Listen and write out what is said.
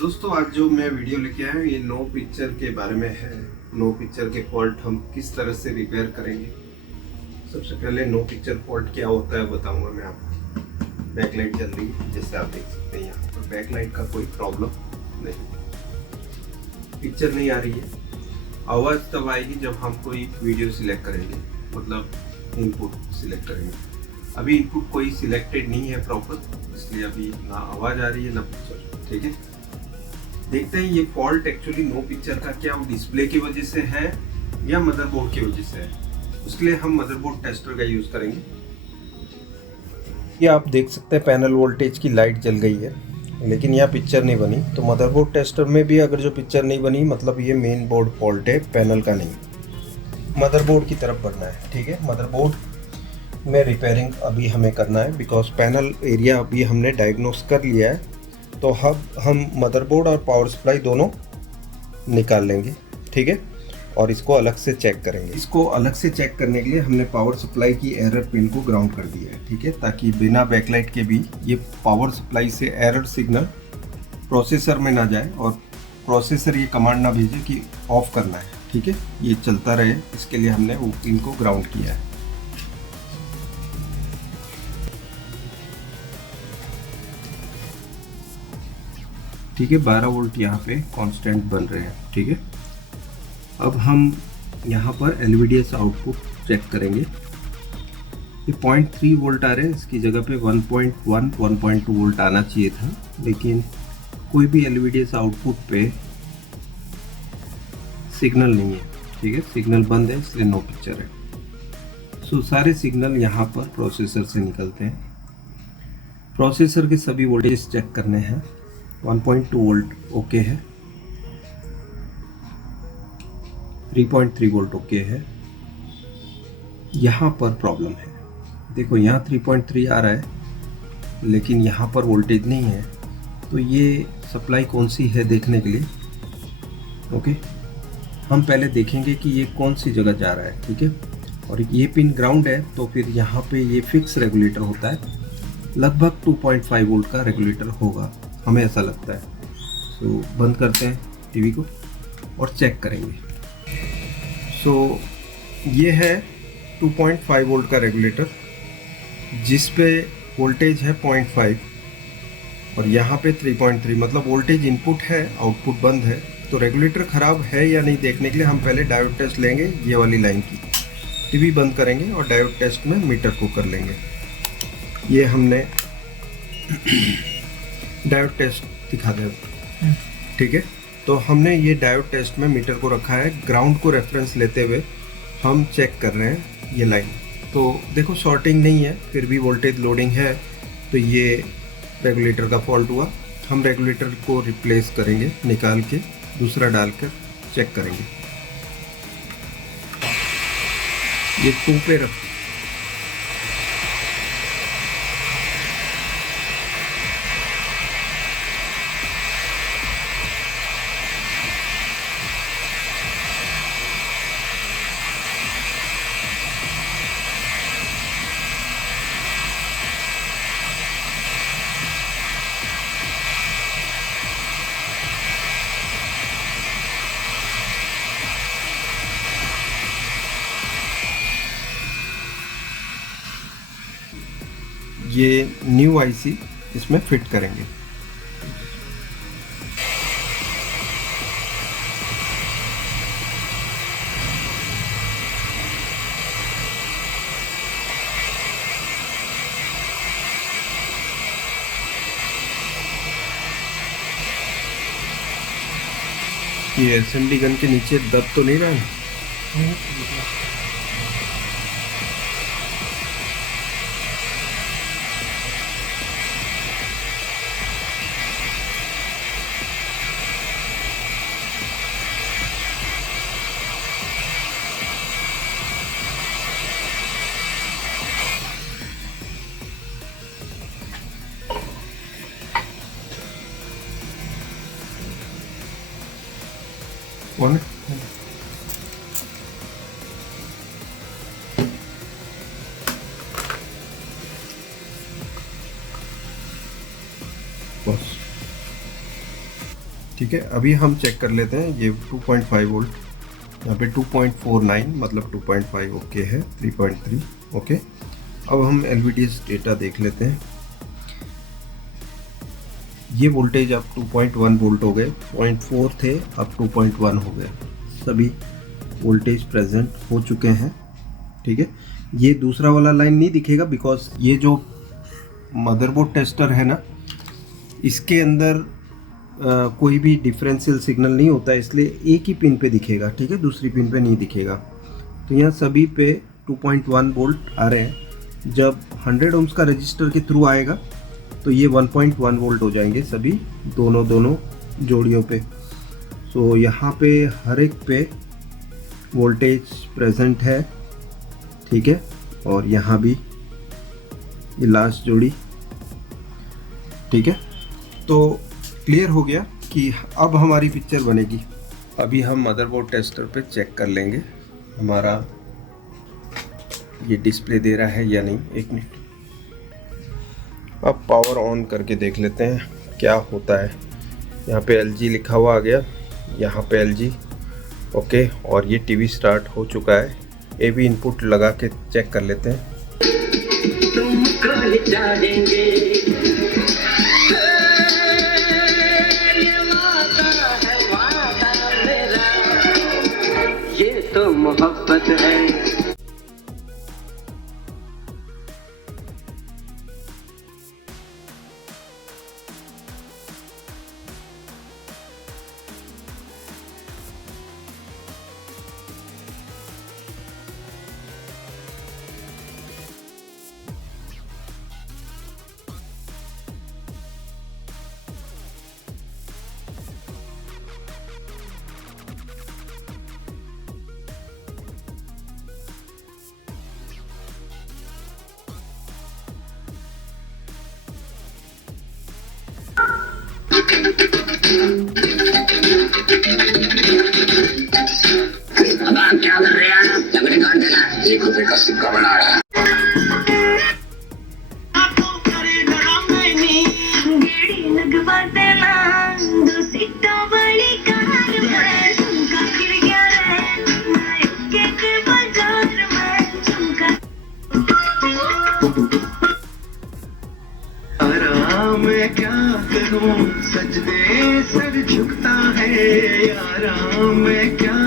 दोस्तों आज जो मैं वीडियो लेके आया हूँ ये नो पिक्चर के बारे में है। नो पिक्चर के फॉल्ट हम किस तरह से रिपेयर करेंगे। सबसे पहले नो पिक्चर फॉल्ट क्या होता है बताऊंगा मैं आपको। बैकलाइट चल रही है जैसे आप देख सकते हैं यहाँ पर। बैकलाइट का कोई प्रॉब्लम नहीं, पिक्चर नहीं आ रही है। आवाज़ तब आएगी जब हम कोई वीडियो सिलेक्ट करेंगे, मतलब इनपुट सिलेक्ट करेंगे। अभी इनपुट कोई सिलेक्टेड नहीं है प्रॉपर, इसलिए अभी ना आवाज़ आ रही है ना पिक्चर। ठीक है, देखते हैं ये फॉल्ट एक्चुअली नो पिक्चर का क्या वो डिस्प्ले की वजह से है या मदरबोर्ड की वजह से है। उसके लिए हम मदरबोर्ड टेस्टर का यूज़ करेंगे। ये आप देख सकते हैं पैनल वोल्टेज की लाइट जल गई है, लेकिन यहाँ पिक्चर नहीं बनी। तो मदरबोर्ड टेस्टर में भी अगर जो पिक्चर नहीं बनी मतलब ये मेन बोर्ड फॉल्ट है, पैनल का नहीं। मदरबोर्ड की तरफ बढ़ना है। ठीक है, मदरबोर्ड में रिपेयरिंग अभी हमें करना है बिकॉज पैनल एरिया अभी हमने डायग्नोस कर लिया है। तो अब हम मदरबोर्ड और पावर सप्लाई दोनों निकाल लेंगे। ठीक है, और इसको अलग से चेक करेंगे। इसको अलग से चेक करने के लिए हमने पावर सप्लाई की एरर पिन को ग्राउंड कर दिया है। ठीक है, ताकि बिना बैकलाइट के भी ये पावर सप्लाई से एरर सिग्नल प्रोसेसर में ना जाए और प्रोसेसर ये कमांड ना भेजे कि ऑफ करना है। ठीक है, ये चलता रहे, इसके लिए हमने वो पिन को ग्राउंड किया है। ठीक है, 12 वोल्ट यहाँ पे कांस्टेंट बन रहे हैं। ठीक है, अब हम यहाँ पर LVDS आउटपुट चेक करेंगे। ये 0.3 वोल्ट आ रहे हैं, इसकी जगह पे 1.1 1.2 वोल्ट आना चाहिए था, लेकिन कोई भी LVDS आउटपुट पे सिग्नल नहीं है। ठीक है, सिग्नल बंद है इसलिए नो पिक्चर है। सो सारे सिग्नल यहाँ पर प्रोसेसर से निकलते हैं। प्रोसेसर के सभी वोल्टेज चेक करने हैं। 1.2 वोल्ट ओके है, 3.3 वोल्ट ओके है। यहाँ पर प्रॉब्लम है, देखो यहाँ 3.3 आ रहा है लेकिन यहाँ पर वोल्टेज नहीं है। तो ये सप्लाई कौन सी है देखने के लिए ओके हम पहले देखेंगे कि ये कौन सी जगह जा रहा है। ठीक है, और ये पिन ग्राउंड है तो फिर यहाँ पे ये फिक्स रेगुलेटर होता है, लगभग 2.5 वोल्ट का रेगुलेटर होगा, हमें ऐसा लगता है। सो बंद करते हैं टीवी को और चेक करेंगे। सो ये है 2.5 वोल्ट का रेगुलेटर जिस पे वोल्टेज है 0.5 और यहाँ पे 3.3, मतलब वोल्टेज इनपुट है आउटपुट बंद है। तो रेगुलेटर ख़राब है या नहीं देखने के लिए हम पहले डायोड टेस्ट लेंगे, ये वाली लाइन की। टीवी बंद करेंगे और डायोड टेस्ट में मीटर को कर लेंगे। ये हमने डायोड टेस्ट दिखा दे। ठीक है, तो हमने ये डायोड टेस्ट में मीटर को रखा है, ग्राउंड को रेफरेंस लेते हुए हम चेक कर रहे हैं ये लाइन। तो देखो शॉर्टिंग नहीं है, फिर भी वोल्टेज लोडिंग है, तो ये रेगुलेटर का फॉल्ट हुआ। हम रेगुलेटर को रिप्लेस करेंगे, निकाल के दूसरा डालकर चेक करेंगे। ये 2 पे रख ये न्यू IC इसमें फिट करेंगे। ये असेंबली गन के नीचे दब तो नहीं रहा है? कौन है? बस ठीक है, अभी हम चेक कर लेते हैं। ये 2.5 वोल्ट, यहाँ पे 2.49 मतलब 2.5 ओके है, 3.3 ओके। अब हम LVDS डेटा देख लेते हैं। ये वोल्टेज अब 2.1 वोल्ट हो गए, 0.4 थे अब 2.1 हो गए, सभी वोल्टेज प्रेजेंट हो चुके हैं। ठीक है, ये दूसरा वाला लाइन नहीं दिखेगा बिकॉज ये जो मदरबोर्ड टेस्टर है ना, इसके अंदर कोई भी डिफरेंशियल सिग्नल नहीं होता है, इसलिए एक ही पिन पे दिखेगा। ठीक है, दूसरी पिन पे नहीं दिखेगा। तो यहाँ सभी पे 2.1 वोल्ट आ रहे हैं। जब 100 ओम्स का रजिस्टर के थ्रू आएगा तो ये 1.1 वोल्ट हो जाएंगे सभी दोनों जोड़ियों पे। सो यहाँ पे हर एक पे वोल्टेज प्रेजेंट है। ठीक है, और यहाँ भी ये लास्ट जोड़ी। ठीक है, तो क्लियर हो गया कि अब हमारी पिक्चर बनेगी। अभी हम मदरबोर्ड टेस्टर पे चेक कर लेंगे हमारा ये डिस्प्ले दे रहा है या नहीं। एक मिनट, अब पावर ऑन करके देख लेते हैं क्या होता है। यहाँ पे LG लिखा हुआ आ गया, यहाँ पे LG ओके, और ये टीवी स्टार्ट हो चुका है। AB इनपुट लगा के चेक कर लेते हैं। ये तो मोहब्बत है। अब आप क्या कर रहे हैं? लकड़ी काट देना, 1 रुपए का सिक्का बना रहा है। मैं क्या करूं, सजदे सर झुकता है यारा, मैं क्या